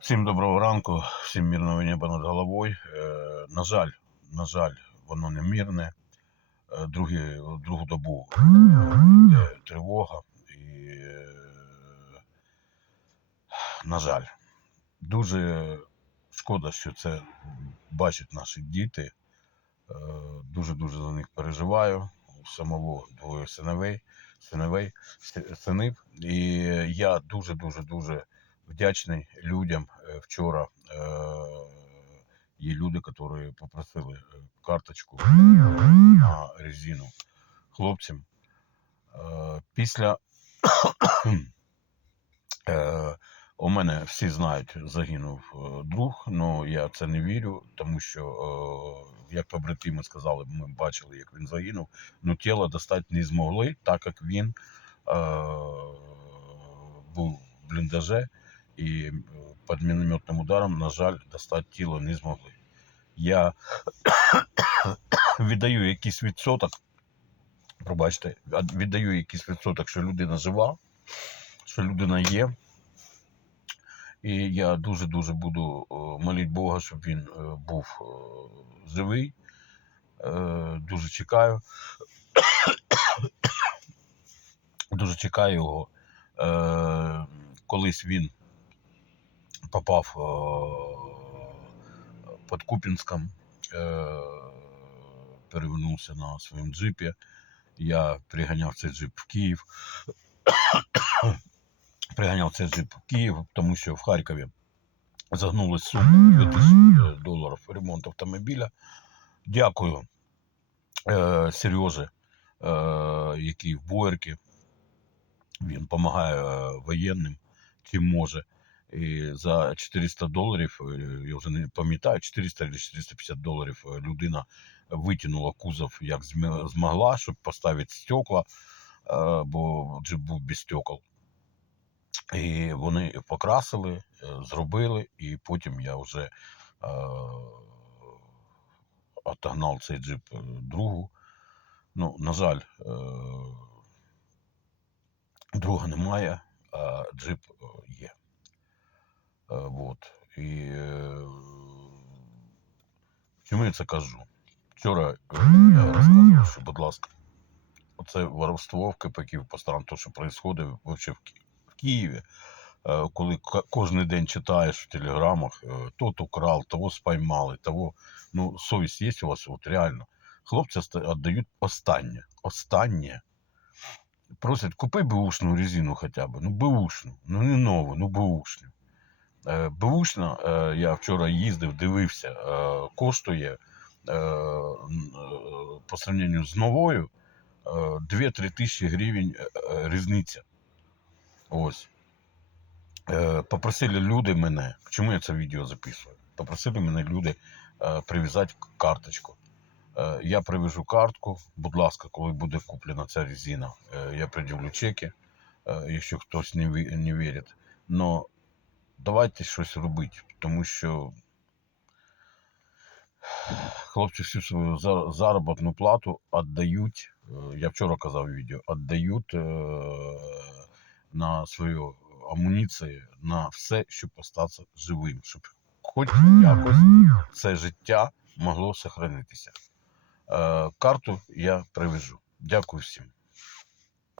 Всім доброго ранку, всім мирного неба над головою. Е, на жаль, на жаль, воно не мирне. Е, другі, другу добу е, тривога. І, на жаль, дуже шкода, що це бачать наші діти. Дуже-дуже за них переживаю. Самого двоє синовей, синовей, синів. І я дуже-дуже дуже вдячний людям. Е, Вчора є люди, які попросили е, карточку на резину хлопцям. Після у мене всі знають, загинув е, друг, але я це не вірю, тому що, е, як побратими сказали, ми бачили, як він загинув, але тіло достати не змогли, так як він е, був в бліндаже і е, під мінометним ударом, на жаль, достати тіло не змогли. Я віддаю якийсь відсоток, пробачте, віддаю якийсь відсоток, що людина жива, що людина є. І я дуже-дуже буду е, молити Бога, щоб він е, був живий. Дуже чекаю. Дуже чекаю його. Колись він попав е, під Купінськом, е, перевернувся на своєму джипі. Я приганяв цей джип в Київ. приганяв цей джип в Київ, тому що в Харкові загнули суму 2000 доларів ремонт автомобіля. Дякую е, Сережі, е, який в Боярці. Він допомагає воєнним, чим може. І за 400 доларів, е, я вже не пам'ятаю, 400 чи 450 доларів людина витягнула кузов як змогла, щоб поставити стекла, е, бо джип був без стекол. І вони покрасили, е, зробили, і потім я вже отогнав цей джип другу. Ну, на жаль, друга немає, а джип е, є. Е, вот. І е, чому я це кажу? Вчора е, я розказував, що, будь ласка, оце воровство в КПК по сторонам, то, що відбувається вообще в, Києві, коли кожен день читаєш в телеграмах, тот украл, того спіймали, того. Ну, совість є у вас, от реально. Хлопці віддають останнє. Останнє. Просять, купи беушну резину хоча б. Ну, беушну. Ну, не нову, ну беушну. Е, Беушна, е, я вчора їздив, дивився, е, коштує по сравненню з новою е, 2-3 тисячі гривень різниця. Ось. Попросили люди мене, чому я це відео записую? Попросили мене люди прив'язати карточку. Я привяжу картку, будь ласка, коли буде куплена ця резина, я пред'явлю чеки, якщо хтось не вірить. Но давайте щось робити, тому що хлопці всю свою заробітну плату віддають, е, я вчора казав відео, віддають е, на свою амуніцію, на все, щоб остатися живим, щоб хоч якось це життя могло сохранитися. Е, Карту я привяжу. Дякую всім.